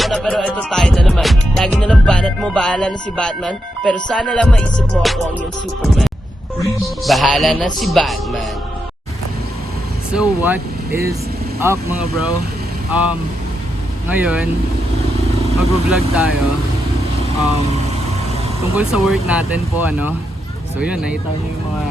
ka na pero ito tayo na naman. Lagi na lang banat mo, bahala na si Batman. Pero sana lang maisip mo ako ang yung Superman. Bahala na si Batman. So what is up mga bro? Ngayon mag-vlog tayo tungkol sa work natin po ano. So yun, nakita niyo yung mga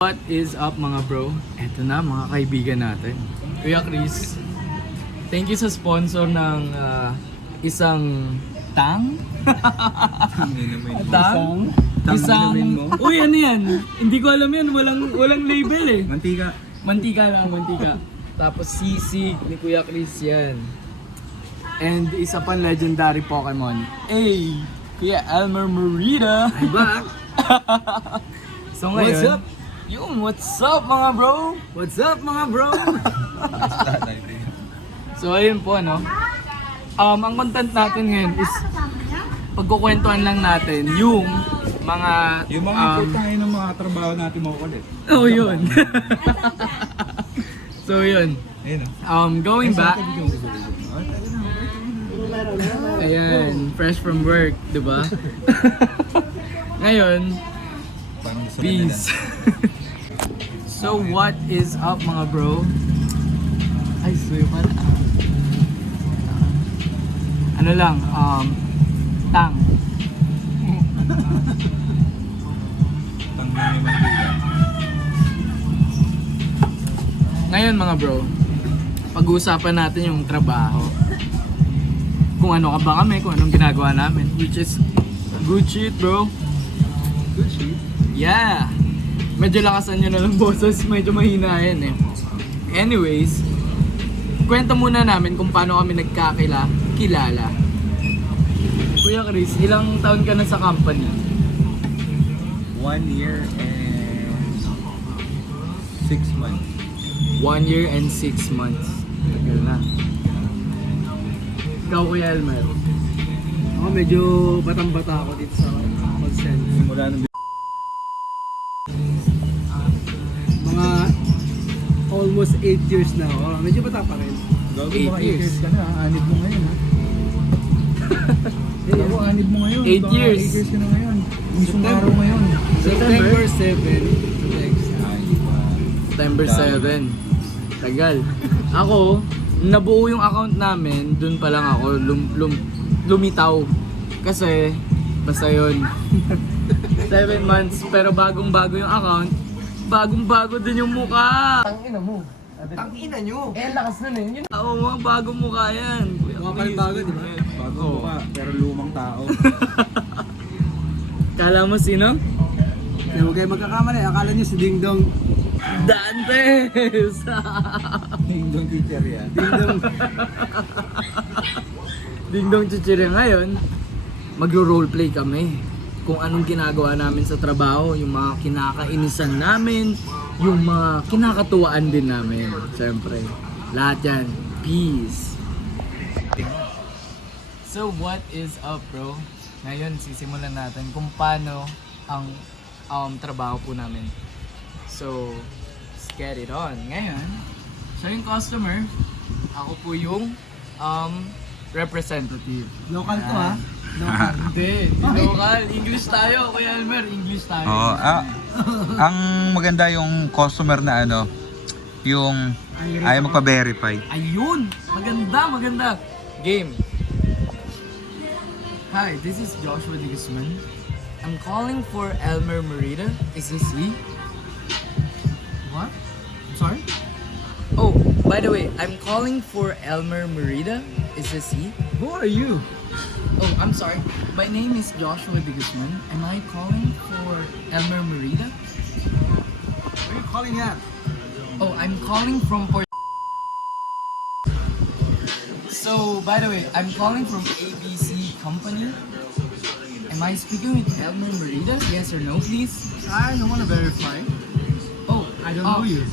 what is up mga bro? Eto na mga kaibigan natin. Kuya Chris, thank you sa sponsor ng isang tang? Tang? Isang... Uy, ano yan? Hindi ko alam yan. Walang label eh. Mantika. Mantika lang, mantika. Tapos sisig ni Kuya Chris yan. And isa pang legendary Pokemon. Hey! Kuya Elmer Morita! I'm back. So ngayon, What's up? Yung what's up mga bro? What's up mga bro? So ayun po ano. Ang content natin ngayon is pagkukwentuhan lang natin yung mga Yung mga tayo ng mga trabaho natin mo ulit. oh yun. So yun. Ayun Going back. Ayan, fresh from work, 'di ba? Ngayon, Parang gusto peace. So what is up mga bro? Ay, sorry pala. Ano lang, tang. Tanggal yung mantika. Ngayon mga bro, pag-uusapan natin yung trabaho. Kung ano ka ba kami, kung anong ginagawa namin. Which is good shit bro. Good shit. Yeah! Medyo lakasan nyo na lang boses, medyo mahina yan eh. Anyways, kwento muna namin kung paano kami kilala. Kuya Chris, ilang taon ka na sa company? 1 year and 6 months. 1 year and 6 months. Tagal na. Ikaw Kuya Elmer? Ako medyo batang-bata ako dito sa call center. Simula nung Mga almost 8 years na ako. Medyo bata pa rin. gago 8 mga 8 years. years ka na. Anib mo ngayon ha. Gago, anib mo ngayon. 8 Baka years. 8 years ka na ngayon. Mismong araw ngayon. September 7. Next. September 7. Tagal. Ako, nabuo yung account namin, dun pa lang ako lumitaw. Kasi, basta yun. 7 months, pero bagong-bago yung account. Bagong-bago din yung mukha. Tangina mo. Tangina nyo! Eh, lakas nun eh. Yun, oo, mga bagong mukha yan. Mga panibago, di ba? Bago Oo. ka, pero lumang tao. Kala mo sino? Kaya huwag kayo magkakamali. Akala nyo si Ding Dong. Dantes! Yung teacher yan. Ding Dong. Dingdong chichirya ngayon, magro-roleplay kami. Kung anong ginagawa namin sa trabaho, yung mga kinakainisan namin, yung mga kinakatuwaan din namin. Siyempre, lahat yan. Peace! So what is up bro? Ngayon sisimulan natin kung paano ang trabaho po namin. So, let's get it on. Ngayon, siya yung customer. Ako po yung representative. Local to ha? Local. Hindi, local. English tayo, Kuya Elmer. English tayo. Oh, ang maganda yung customer na ano, yung ayaw magpa-verify. Ayun! Maganda. Game. Hi, this is Joshua De Guzman. I'm calling for Elmer Merida. Is this he? What? I'm sorry? Oh, by the way, I'm calling for Elmer Merida. Is this he? Who are you? Oh, I'm sorry. My name is Joshua De Guzman. Am I calling for Elmer Merida? Where are you calling at? Oh, I'm calling from Port. So, by the way, I'm calling from ABC Company. Am I speaking with Elmer Merida? Yes or no, please? I don't want to verify. Oh, I don't know you.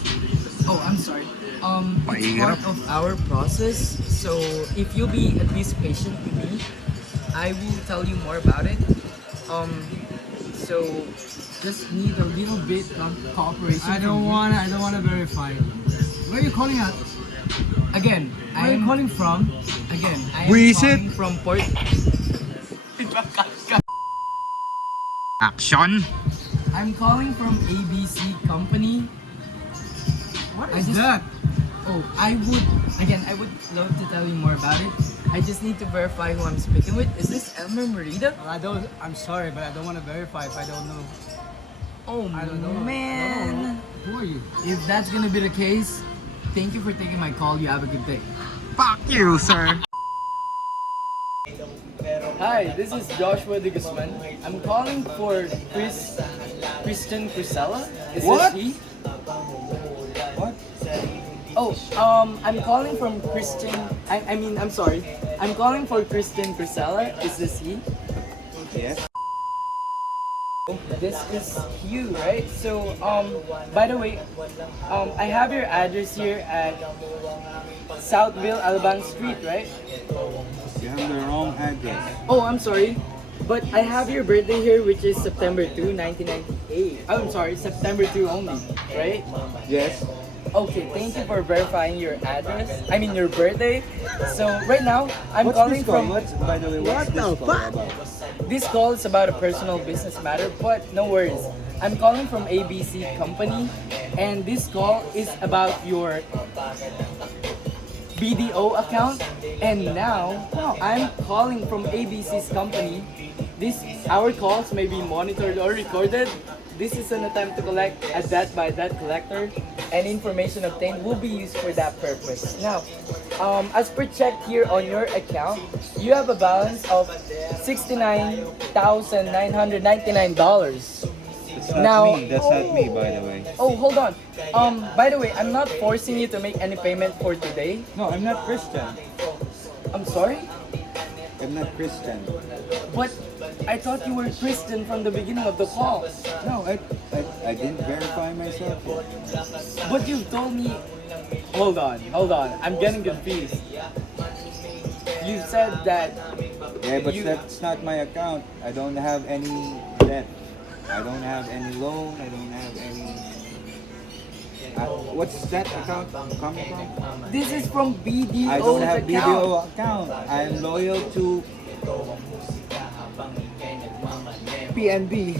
Oh, I'm sorry. It's part of our process. So, if you'll be at least patient with me, I will tell you more about it. So just need a little bit of cooperation. I don't wanna verify. Where are you calling at? Again, Where are you calling from? Again, I am Where is calling from Port. Action! I'm calling from ABC Company. What I is just- that? Oh, I would love to tell you more about it. I just need to verify who I'm speaking with. Is this Elmer Merida? I'm sorry, but I don't want to verify if I don't know. Oh I don't know. man. Who are you? If that's gonna be the case, thank you for taking my call. You have a good day. Fuck you, sir! Hi, this is Joshua De Guzman. I'm calling for Christian Crusella. Is What? this he? What? Oh, I'm calling from Christian. I'm sorry. I'm calling for Christian Crusella. Is this he? Yes. This is you, right? So, by the way, I have your address here at Southville, Alabang Street, right? You have the wrong address. Oh, I'm sorry. But I have your birthday here, which is September 2, 1998. Oh, I'm sorry, September 2 only, right? Yes. Okay, thank you for verifying your address. I mean, your birthday. So, right now, I'm What's calling this call? from... By the way, what's this call about? This call is about a personal business matter, but no worries. I'm calling from ABC Company, and this call is about your BDO account. And now, I'm calling from ABC's company. Our calls may be monitored or recorded. This is an attempt to collect a debt by debt collector, and information obtained will be used for that purpose. Now, as per check here on your account, you have a balance of $69,999. That's not Now- me. That's not me, by the way. Oh, hold on. By the way, I'm not forcing you to make any payment for today. No, I'm not Christian. I'm sorry, I'm not Christian. but I thought you were Christian from the beginning of the call. No, I didn't verify myself yet. But you told me. Hold on. I'm getting confused. You said that. Yeah, but You- that's not my account. I don't have any debt. I don't have any loan. I don't have any. What's that account coming from? This is from BDO's I don't have account. BDO account. I'm loyal to PNB,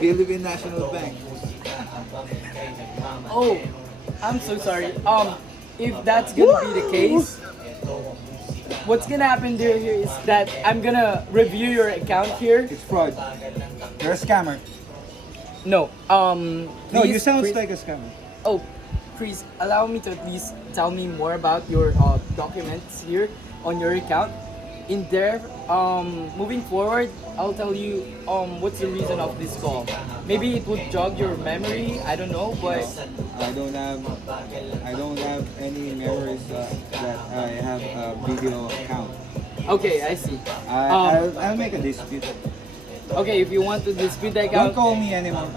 Philippine National Bank. Oh, I'm so sorry. If that's gonna be the case, what's gonna happen here is that I'm gonna review your account here. It's fraud. You're a scammer. No, No, you please, sound Chris- like a scammer. Oh, please allow me to at least tell me more about your documents here on your account. In there, moving forward, I'll tell you what's the reason of this call. Maybe it would jog your memory. I don't know, but I don't have any memories that I have a video account. okay, I see. I'll make a dispute. Okay, if you want to dispute the Don't account, call me anymore.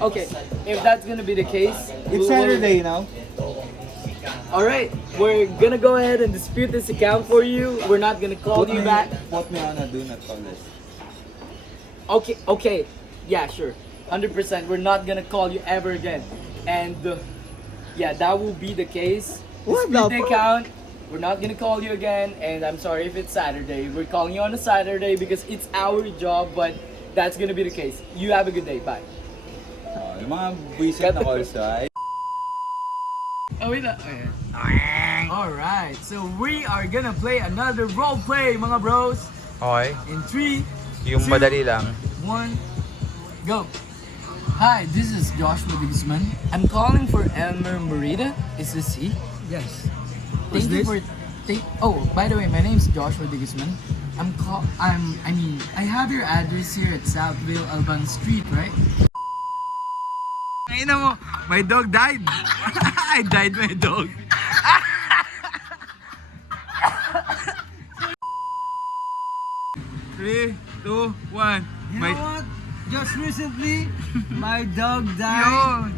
okay. If that's gonna be the case, It's Saturday now. All right, we're gonna go ahead and dispute this account for you. We're not gonna call you back. Put me on a do not call list. Okay, yeah, sure, 100%. We're not gonna call you ever again, and yeah, that will be the case. What Split the the fuck? account. We're not gonna call you again, and I'm sorry if it's Saturday. We're calling you on a Saturday because it's our job, but that's gonna be the case. You have a good day. Bye. Yung mga buwisit na calls ay. Oh, wait. Alright, so we are gonna play another role play, mga bros. Okay. In 3, Yung madali lang. 1, go. Hi, this is Joshua Guzman. I'm calling for Elmer Morita. Is this he? Yes. Thank you for. Oh, by the way, my name is Joshua De Guzman. I have your address here at Southville Alban Street, right? Ay mo, my dog died. I died my dog. Three, two, one. You know what? Just recently, my dog died. Yun.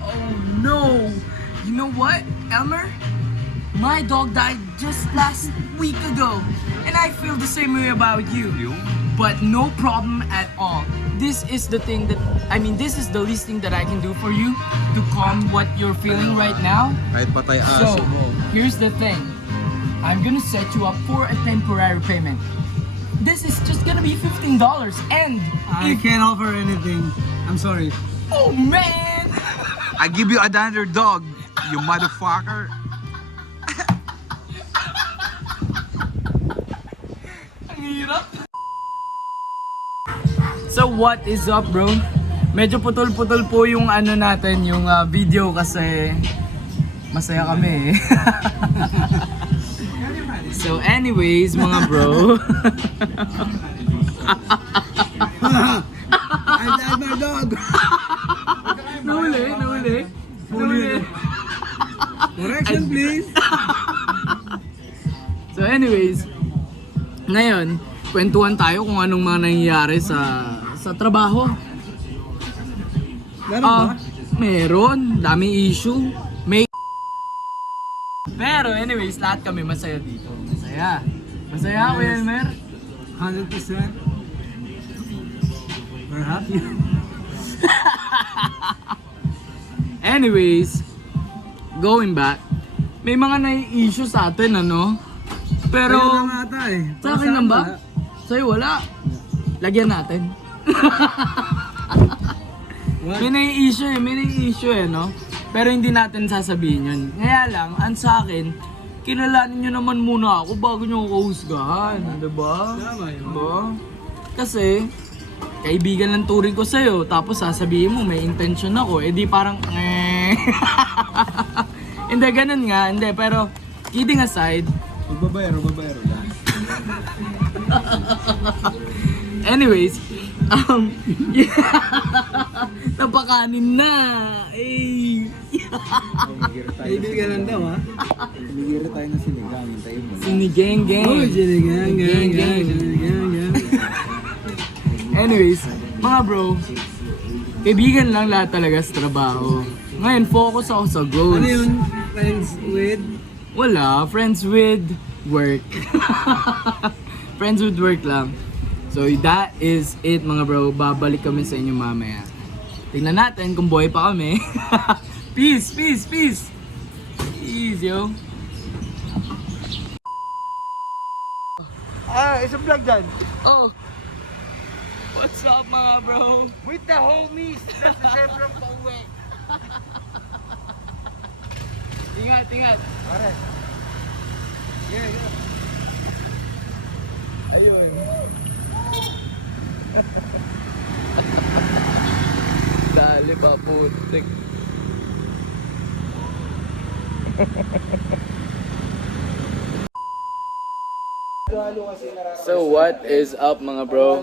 Oh no! You know what, Elmer? My dog died just last week ago, and I feel the same way about you. But no problem at all. This is the thing this is the least thing that I can do for you to calm what you're feeling right now. Kahit patay So, aso mo. here's the thing. I'm gonna set you up for a temporary payment. This is just gonna be $15, and I can't offer anything. I'm sorry. oh man! I give you another dog, you motherfucker. Ang hirap. So what is up, bro? Medyo putol-putol po yung ano natin, yung video kasi masaya kami eh. So anyways, mga bro. I died my dog. Nahuli. Correction, please. So anyways, ngayon, kwentuhan tayo kung anong mga nangyayari sa trabaho. Meron ba? Meron. Daming issue. Pero anyways, lahat kami masaya dito. Masaya. Masaya, Kuya Elmer? 100%. We're happy. Anyways, going back, may mga nai-issue sa atin, ano? Pero, Ayun lang ata eh. sa akin lang ba? Sa'yo wala. Lagyan natin. What? May nai-issue eh, no? Pero hindi natin sasabihin yun. Kaya lang, ang sa akin, kilalanin nyo naman muna ako bago nyo ako husgahan, diba? Tama yun. Diba? Kasi, kaibigan lang turing ko sa'yo, tapos sasabihin mo may intention ako, eh di parang, Hindi, ganun nga, hindi, pero, kidding aside, Magbabayaro lang. anyways, napakanin na, eh. Kaibigan lang daw ha. Tumigil tayo ng sinigang. Hintayin mo. Sinigeng-geng. Oh, sinigang. Anyways, mga bro, kaibigan lang lahat talaga sa trabaho. Ngayon, focus ako sa goals. Ano yun? Friends with? Wala, friends with work. Friends with work lang. So that is it, mga bro. Babalik kami sa inyo mamaya. Tingnan natin kung buhay pa kami. Peace, peace, peace. Peace, yo. Isang vlog dyan. Oh. What's up, mga bro? With the homies. That's the chef from Pauwi. Ingat, ingat. Pare. Yeah. Ayun. Dali pa, putik. So what is up, mga bro?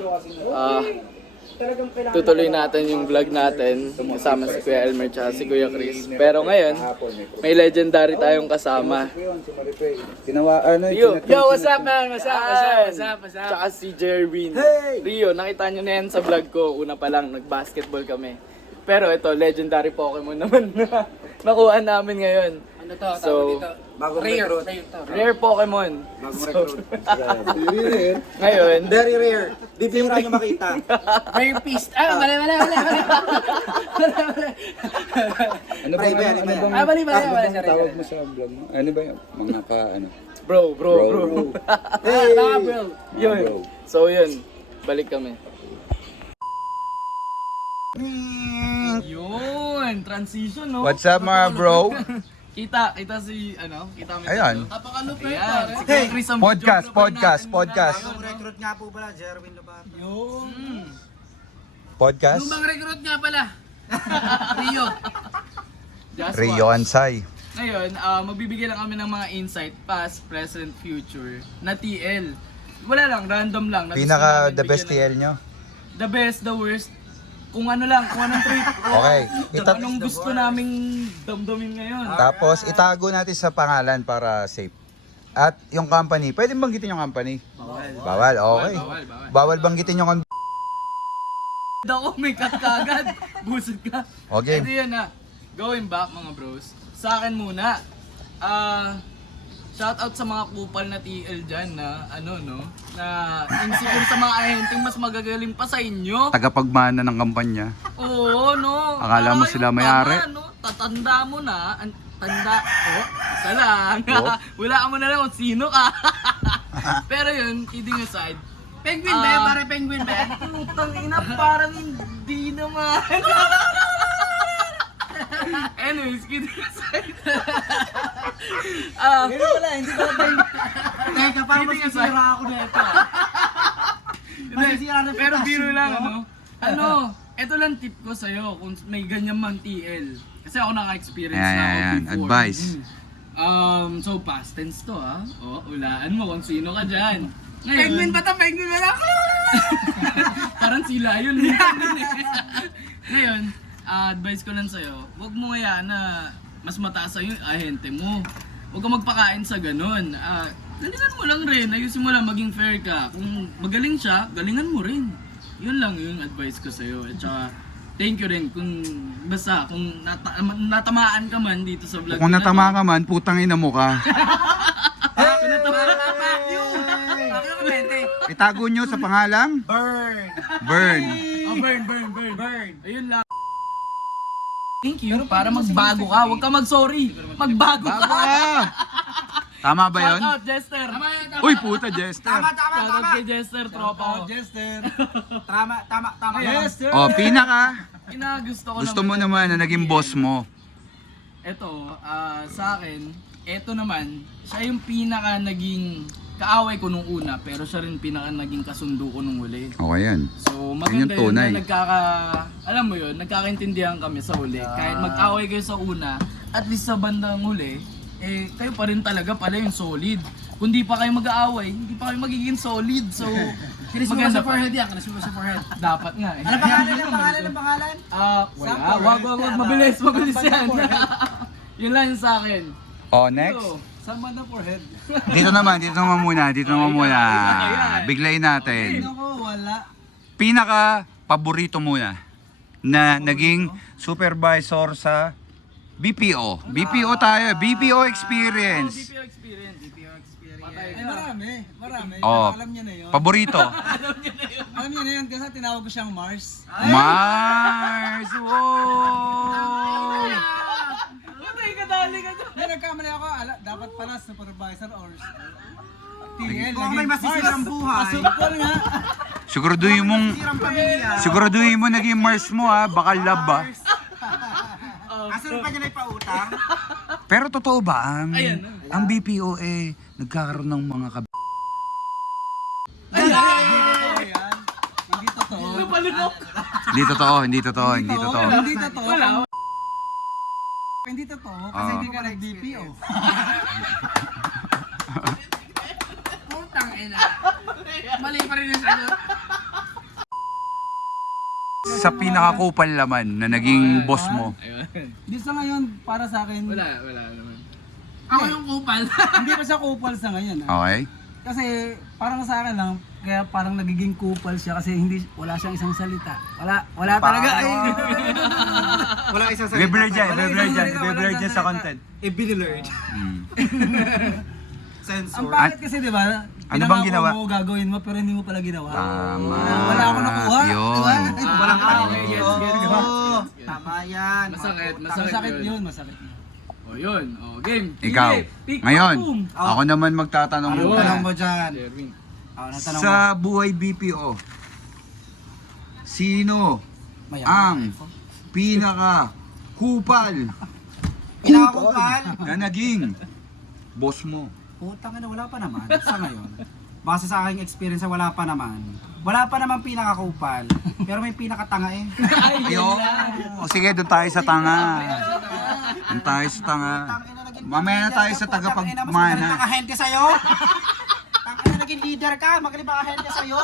Tutuloy natin yung vlog natin kasama si Kuya Elmer at si Kuya Chris. Pero ngayon, may legendary tayong kasama. Yo, what's up, man? What's up? Tsaka si Jerwin. Rio, nakita nyo na yan sa vlog ko. Una pa lang, nag-basketball kami. Pero ito, legendary Pokemon naman na nakuha namin ngayon. Ano to? So, Bagong recruit. rare Pokemon. Bagong So, recruit. Rare. ngayon, Very rare. Di bira nyo makita. Rare piece. Mali. Ano Pre, very bad. Mali. tawag mo sa vlog mo? Ano ba yung mga bro. Hey! Bro. Yun. So yun, balik kami. Yun, transition no? What's up mga bro? Kita si, kita mo. Ayun. Napakalupit Ayan, si Hey! Chris ang Podcast. Bagong recruit nga po pala, Jerwin Lobato. Podcast? Lumang recruit nga pala. Rio. Rio Ansay. Ngayon, magbibigay lang kami ng mga insight, past, present, future, na TL. Wala lang, random lang. Na gusto Pinaka namin the best bigyan ng- TL nyo. The best, the worst. Kung ano lang, kung anong trip. Okay. Kung anong gusto naming damdamin ngayon. Tapos itago natin sa pangalan para safe. At yung company, pwede banggitin yung company? Bawal. Okay. Bawal. Bawal banggitin yung Ako, may cut ka agad. Busog ka. Okay. Ito yun na. Going back mga bros. Sa akin muna. Shout out sa mga kupal na TL dyan na na insecure sa mga ahenteng mas magagaling pa sa inyo. tagapagmana ng kampanya. Oo, no. Akala mo Para sila kayong may-ari? tama, no? Tatanda mo na. Tanda. Isa lang. Oh. Wala mo na lang kung sino ka. Pero yun, kidding aside. Penguin ba? Pare penguin ba? Putang ina, parang hindi naman. Anyways, kidding aside. Hindi pala penguin. Teka, parang masisira ako na ito. Masisira na Pero reputasyon biro lang, ko. ito lang tip ko sa'yo kung may ganyan man TL. Kasi ako naka-experience Ayan, na ako ayan, before. advice. So past tense to ulaan mo kung sino ka dyan. Penguin ba ito? Penguin ba ito? Parang sila yun. Ngayon, advice ko lang sa'yo, huwag mo hayaan na mas mataas sa'yo yung ahente mo. Huwag kang magpakain sa ganun. Galingan mo lang rin, ayusin mo lang, maging fair ka. Kung magaling siya, galingan mo rin. Yun lang yung advice ko sa'yo. At saka, thank you rin kung basta, kung natamaan ka man dito sa vlog. Kung na natama to. ka man, putang ina mo ka. Itago nyo sa pangalang Burn! Burn. Burn. Ayun lang. Thank you. Para magbago ka, huwag ka mag-sorry. Magbago Bago ka. ka! Tama ba yun? Shout out, Jester. Uy, puta, Jester. Shout out kay Jester, tropa ko. Jester! Tama. Yes, sir. O, pinaka. Gusto Mo naman na naging boss mo. Ito, sa akin, ito naman, siya yung pinaka naging kaaway ko nung una, pero siya rin pinaka naging kasundo ko nung huli. Okay yan. So Yan maganda yung yun tunay. na alam mo yun, nagkakaintindihan kami sa huli. Kahit mag-away kayo sa una, at least sa bandang huli, kayo pa rin talaga pala yung solid. Kung di pa kayo mag-aaway, hindi pa kayo magiging solid. So, Kinis mo ba sa forehead yan? Kinis mo ba sa forehead? dapat nga eh. Ano pangalan? Wag. Mabilis yan. Yun lang yung sa akin. O, next. So, Sama na forehead. Dito naman muna. Biglayin natin. Ako, wala. Pinaka paborito muna na naging supervisor sa BPO. BPO tayo, BPO experience. BPO experience. Marami. Oh, Alam niya na yun. paborito. Alam niya na yun kasi tinawag ko siyang Mars. Mars! Wow! Patay ka dali ka dyan. Hindi, nagkamali ako. Dapat pala supervisor or TL. Kung may masisirang buhay. Pasupol nga. Siguraduhin mo naging Mars mo ha, baka love ba? Asan pa niya na ipautang? Pero totoo ba ang BPO nagkakaroon ng mga Hindi totoo yan. Hindi totoo. Palunok. Hindi totoo. Hindi totoo. Wala. Hindi totoo kasi hindi ka nag-BPO. Putang ina. Mali pa rin yung sagot. sa pinakakupal laman na naging boss mo? Di sa ngayon, para sa akin, Wala naman. ako yung kupal. Hindi pa siya kupal sa ngayon. Okay? Kasi parang sa akin lang, kaya parang nagiging kupal siya kasi wala siyang isang salita. Wala talaga. Ay, Wala isang Beblur dyan sa content. Ibinilurd. Mm. Sensor. ang pangit kasi, di ba? Ano bang ginawa? Pinangako mo gagawin mo pero hindi mo pala ginawa. Tama. Wala akong nakuha. Yun. Walang okay, gets. Tama yan. Masakit yun. O yun, o game. Ikaw. Sige, pick Ngayon, one, boom. ako naman magtatanong Ano muna. tanong mo dyan? Jerwin. Natanong mo. Sa buhay BPO, sino ang pinaka kupal Pinakakupal? na naging boss mo? Putang ina, wala pa naman sa ngayon. Base sa aking experience, wala pa naman. Wala pa naman pinakakupal, pero may pinakatanga eh. Ayun. O sige, doon tayo sa tanga. Doon tayo sa tanga. Mamaya na tayo sa Mas tagapagmana. ahente sa'yo. Tangina, naging leader ka, magaling pa ahente sa'yo.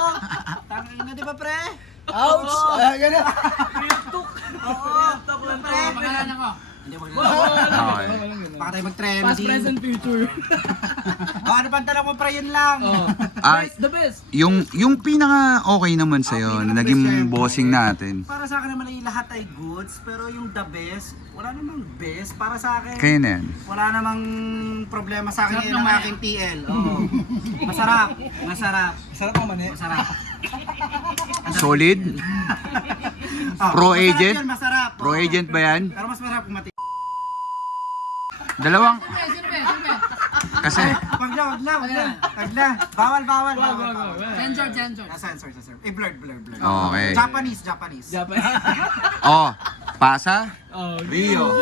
Tangina, di ba pre? Ouch! Ganun. Oo, pre. Pangalan ako. Hindi mo Okay. Baka tayo Past, mag-trending. present, future. Ano pa ang tanong mo pre, yun lang. Ah, The best. yung pinaka okay naman sa'yo na naging pinaka-best bossing natin. Para sa akin naman ay lahat ay goods, pero yung the best, wala namang best. Para sa akin, Kaya na yan. wala namang problema sa akin Sarap yun ang naman. aking TL. Oo. Masarap. Sarap naman eh. Masarap. Solid? Pro Masarap agent? yun, masarap. Pro agent ba yan? Pero mas masarap kung mati. Dalawang. Siyempre. Kasi, Wag na. Bawal. Sensor. Sensor. Blurred. Okay. Japanese. Oh, pasa? Oh, Rio.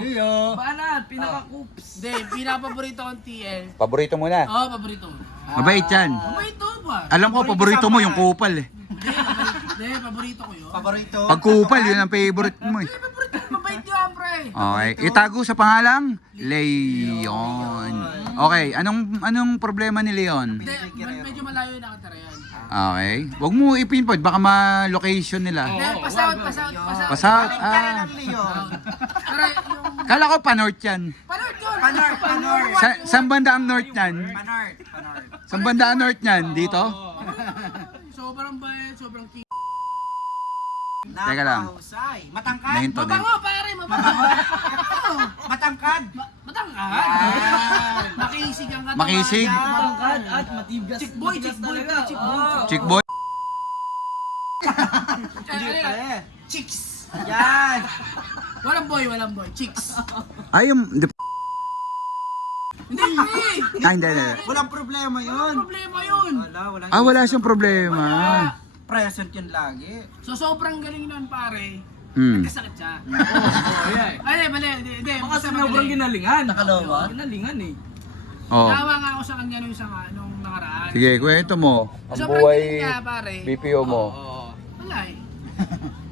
Rio. Banat, pinaka-coops. Hindi, pinaka-paborito kong TL. Paborito mo na. Oo, paborito. Mabait yan. Paborito ba? Alam ko, paborito mo yung kupal eh. Hindi, paborito ko yun. Paborito. Pag kupal, yun ang favorite mo eh. Paborito, mabait yan, pre. Okay, itago sa pangalang Leon. Okay, anong problema ni Leon? Hindi, medyo malayo yung nakatira yan. Okay, wag mo ipinpoint, baka ma-location nila. Hindi, pasout. Pasat, Leon. Pero yung... Kala ko pa-north yan. Panort yun! Panort. Saan banda ang north yan? Panort. Saan banda ang north yan? Dito? Sobrang bayad, sobrang king. Teka lang. Napahusay. Matangkad. Nahinto na. Mabango, pare, mabango. Matangkad. Matangkad. Makisig ang katawan. Makisig? Matangkad. At matigas. Chick boy. Chick boy? Chicks. Yan. Walang boy. Chicks. Ay, Hindi, hindi. Walang problema yun. problema yun. Walang Wala siyang problema. present yun lagi. So, sobrang galing nun, pare. Hmm. Kasakit siya. Ay, Ay, mali. Hindi. baka sobrang ginalingan. Nakalawa? Ginalingan eh. Oh. Nawa nga ako sa kanya nung nakaraan. Sige, kwento mo. Ang Sobrang buhay galing niya, pare. BPO mo. Wala eh.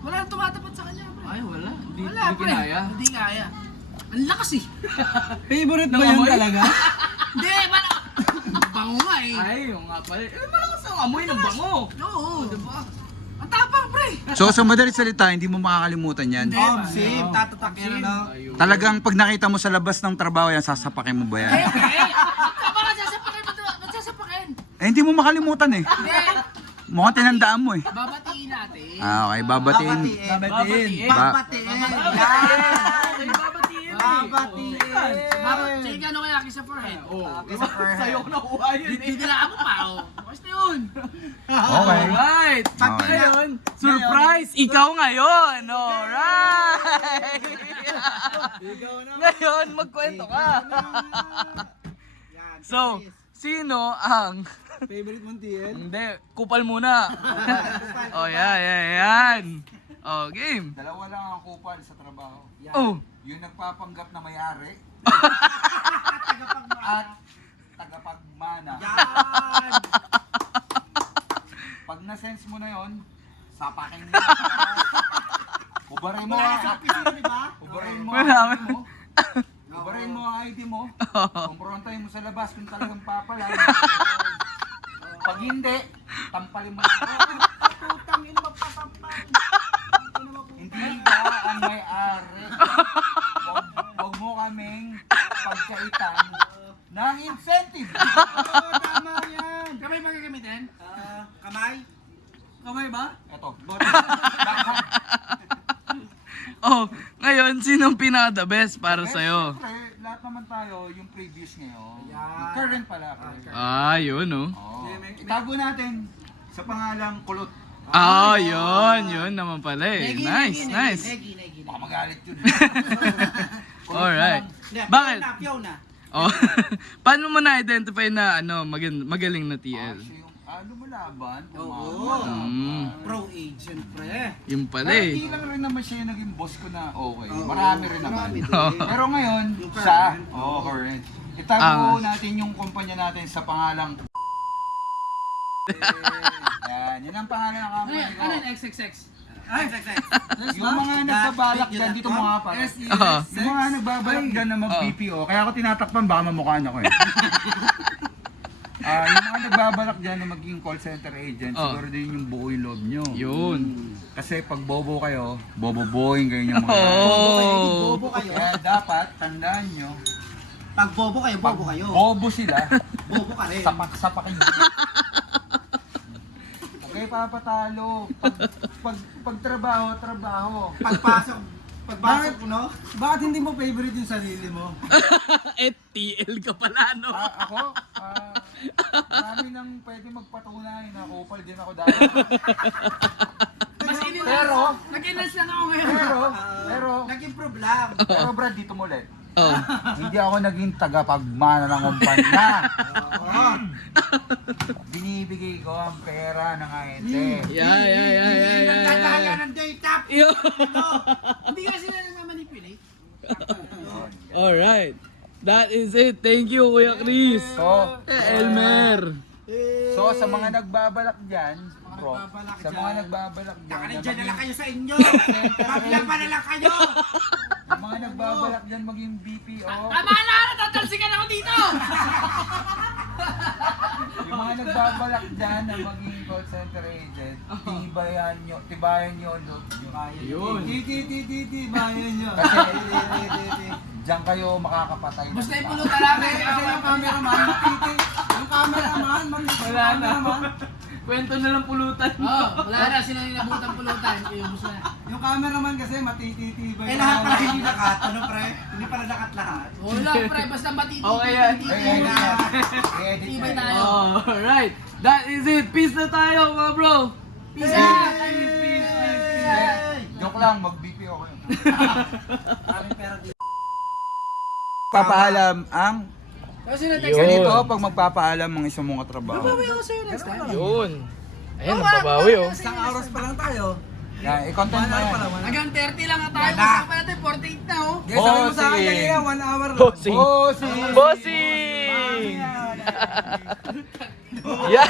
Wala nang tumatapat sa kanya, pre. Ay, wala. Wala, pre. Hindi kaya. Ang lakas eh. Favorite mo yun talaga? Hindi, parang... Bango nga eh. Ay, yung nga pala. Malakas ang amoy ng bango. Oo, diba? Ang tapang, pre. So, sa madalit salita, hindi mo makakalimutan yan. Sim, tatatak yan ano. Talagang pag nakita mo sa labas ng trabaho yan, sasapakin mo ba yan? Tama ka, sasapakin. Eh, hindi mo makalimutan eh. Hindi. Mukhang tinandaan mo eh. Babatiin natin. Okay, babatiin. Babatiin. Ba- Babatiin. Yan. Babatiin. Babatiin. Sige, ano kaya kisa forehead? Isa per Sa'yo ko nakuha yun eh. Didilaan mo pa, oh. Basta yun. Okay. Alright! Okay. Ngayon, surprise! Ikaw ngayon! Alright! Ngayon, magkwento ka! So, sino ang... Favorite mong TL? Hindi, kupal muna. Oh, yan. Oh, game. Dalawa lang ang kupal sa trabaho. Oh, Yung nagpapanggap na may-ari at tagapagmana. Yan. Pag na-sense mo na yon, sapakin mo. Ubarin mo ang Ubarin mo ang Wala. ID mo. Ubarin mo ang ID mo. Kumprontahin mo sa labas kung talagang papala. Pag hindi, tampalin mo. Putang ina magpatampal. Hindi ka ang may-ari. Huwag mo kaming pagkaitan ng incentive. Tama yan. Kami kamay ba? Ito. Oh, ngayon, sinong pinaka-the best para sa'yo? Siyempre, lahat naman tayo, yung previous ngayon. Yeah. Yung current pala. Current. Ah, yun oh. Oo. Itago natin sa pangalang Kulot. Ah, yun naman pala eh. Nice, nice. Baka magalit yun. Alright. Bakit? Bakit? Piyaw na. Oh, paano mo na-identify na magaling na TL? Kasi yung lumalaban. Oo. Pro age, siyempre. Yung pala Pero eh. hindi lang rin naman siya yung naging boss ko na okay. Oo. Marami rin naman. Marami din. Pero ngayon, Yung siya. current. Oo, current. Itago Ah. natin yung kumpanya natin sa pangalang yan, yun ang pangalan ng company ko. Ano yung XXX? Ay, Yung mga nagbabalak dyan, dito mo nga pa. Oo. Yung mga nagbabalak dyan na mag-BPO, kaya ako tinatakpan, baka mamukhaan ako eh. Yung mga nagbabalak dyan na maging call center agent, Oh. siguro din yung buo yung loob nyo. Yun. Kasi pag bobo kayo, boboboing kayo yung mga Oh. Bobo kayo. Kaya dapat, tandaan nyo, Pag bobo kayo, bobo kayo. bobo sila, Bobo ka rin. sapak-sapak kayo. Huwag kayo papatalo. Pag trabaho. Pagpasok, no? Bakit hindi mo favorite yung sarili mo? TL ka pala, no? Ako, marami nang pwede magpatunay na kupal din ako dati. Pero, Nag-enhance lang ako ngayon. pero, Nag-improve lang. pero Brad, dito mo ulit. Oh. Hindi ako naging tagapagmana ng kumpanya. Binibigay ko ang pera ng ahente. Yeah. Nagkakaya ng data. Yo. Hindi ka sila nagmamanipulate. Alright. That is it. Thank you, Kuya Chris. So, Elmer. so sa mga nagbabalak dyan, bro, nagbabalak sa mga nagbabalak dyan, Nandiyan na lang kayo sa inyo. Center Maglaban na lang kayo. yung mga nagbabalak dyan maging BPO, Tama na! Natatalsikan ako dito! yung mga nagbabalak dyan na maging call center agent, tibayan nyo ang loob nyo. Yun. Bayan nyo. Kasi, dyan kayo makakapatay. Basta yung pulutan namin. Kasi yung cameraman, yung cameraman, Wala na. Kwento na lang pulutan. Wala na. Sino yung nabutan pulutan? Iubos na. yung cameraman kasi matititibay. Eh lahat pala hindi nakat, ano pre? Hindi pala nakat lahat. Wala pre. Basta matititi. Okay yan. I-edit Tibay na. tayo. Alright. That is it. Peace na tayo, mga bro. Peace out! Joke lang, mag-BPO kayo. Papaalam ang Kasi na-text ganito pag magpapaalam ang isang mga trabaho. ako sa'yo next time. Yun. Ayan, napabawi oh. Isang oras pa lang tayo. Yan, i-content mo yan. Hanggang 30 lang nga tayo. Usapan natin 48 na oh. Guys, sabi mo sa akin kanina, 1 hour lang. Bossing. Bossing! Bossing! Yeah.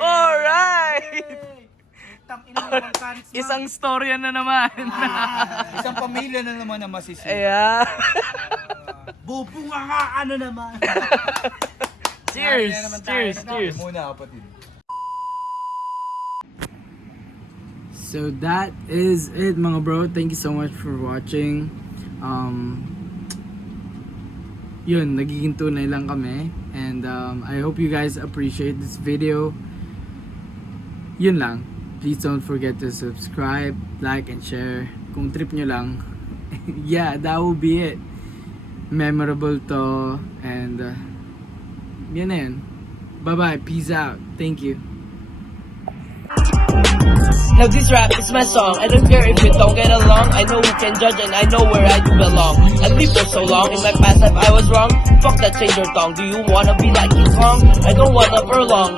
Alright! Isang storya na naman. Isang pamilya na naman na masisi. Ayan. Bobo nga ano naman. Cheers! Cheers! Muna kapatid. So that is it, mga bro. Thank you so much for watching. Yun, nagiging tunay lang kami. And I hope you guys appreciate this video. Yun lang. Please don't forget to subscribe, like, and share. Kung trip nyo lang. Yeah, that will be it. Memorable to. And yun na yun. Bye-bye. Peace out. Thank you. Now this rap is my song. I don't care if you don't get along. I know who can judge and I know where I do belong. I've lived for so long. In my past life I was wrong. Fuck that, change your tongue. Do you wanna be like King Kong? I don't wanna prolong.